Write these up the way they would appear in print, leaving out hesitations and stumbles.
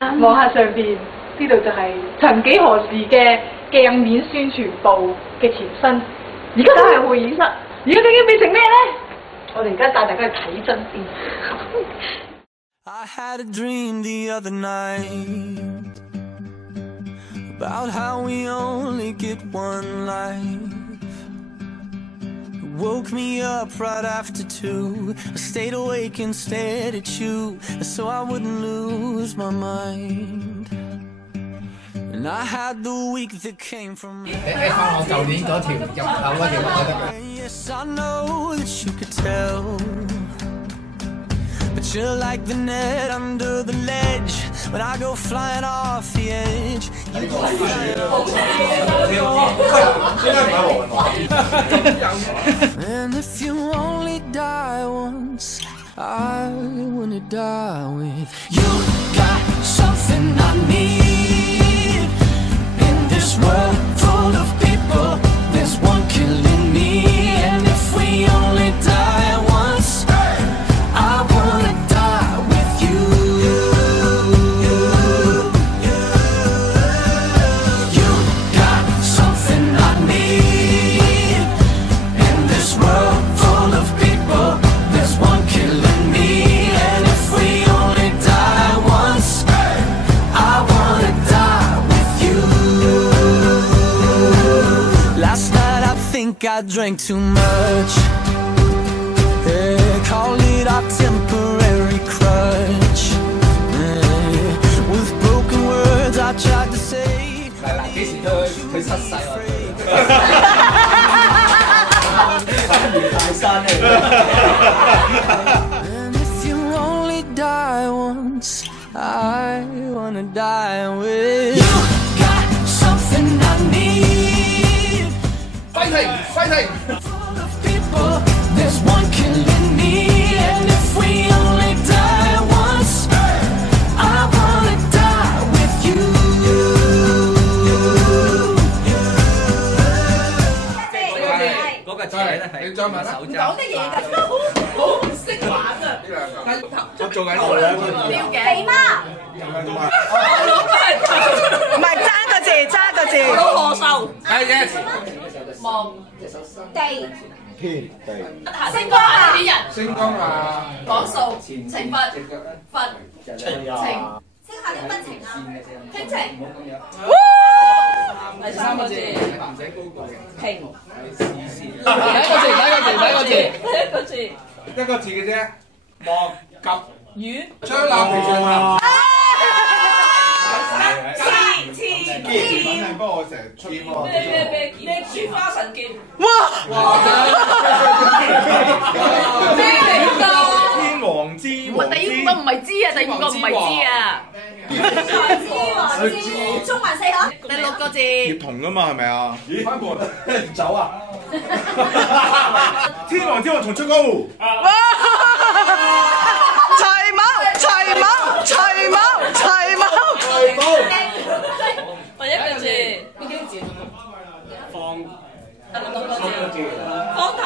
望下上邊，呢度就係曾幾何時嘅鏡面宣傳部嘅前身，而家都係會議室。而家究竟變成咩咧？我哋而家帶大家去睇真啲。I had a dream the other night about how we only get one life. Woke me up right after 2. I stayed awake and stared at you, so I wouldn't lose my mind. And I had the week that came from. 你翻我舊年嗰條入口嗰條我得㗎。Yes, I know that you could tell, but you're like the net under the ledge. When I go flying off the edge, you go flying off the edge. And if you only die once, I wanna die with you. Got something I need in this world full of people. There's one killing me, and if we only die once, I wanna die with you. You got something I need in this world full of people. There's one killing me, and if we only die once, I wanna die with you. Last night I think I drank too much. Yeah, call it our temporary crutch. Yeah, with broken words I tried to say. 嗱，幾時都佢失勢喎。大山嚟。And if you only die once, I wanna die with. You got something I need. Fighting, fighting. Full of people, there's one killing me, and if we only die once, I wanna die with you. 嗰個仔咧係手踭。講得嘢㗎，好識玩啊！我做緊我兩個。肥媽，唔係爭個字，爭個字。老何壽，係 yes。望地天地星光下啲人，星光啊！講數懲罰罰情，識下啲乜情啊？傾情。第三個字平。第一個字，一個字嘅啫。望及魚將立皮上合。不過我成日出咩珠花神劍？哇！咩嚟㗎？天王之唔係第五個唔係知啊，第五個唔係知啊。中環四可。第六個字。葉童啊嘛，係咪啊？咦，翻過走啊！天王之王同出高。哇！齊某，齊某，齊某，齊某。第一個字。邊幾個字？方太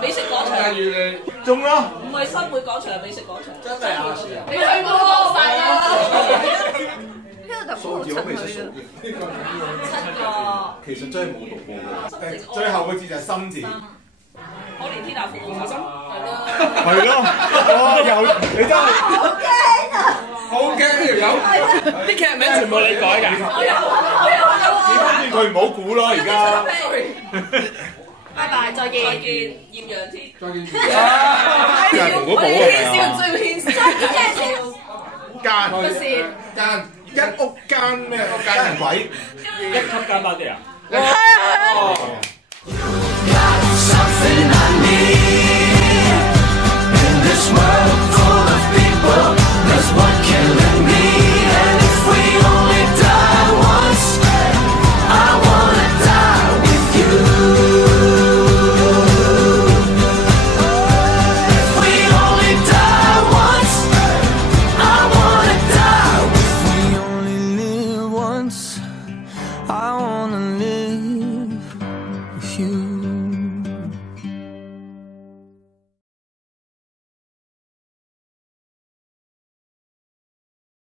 美食廣場。中咯。唔係新會廣場，美食廣場。真係啊！你去過晒啦。數字我未識數嘅。七個。其實真係冇讀過嘅。最後個字就係心字。可憐天下父母心。係咯。哇！有你真係。好驚呢條友。啲劇名全部你改㗎。你反正佢唔好估咯，而家。拜拜，再見。再見，豔陽天。再見。人同嗰寶啊！最會獻笑。間一屋間咩？間人鬼。一級加8啲啊！係啊係啊。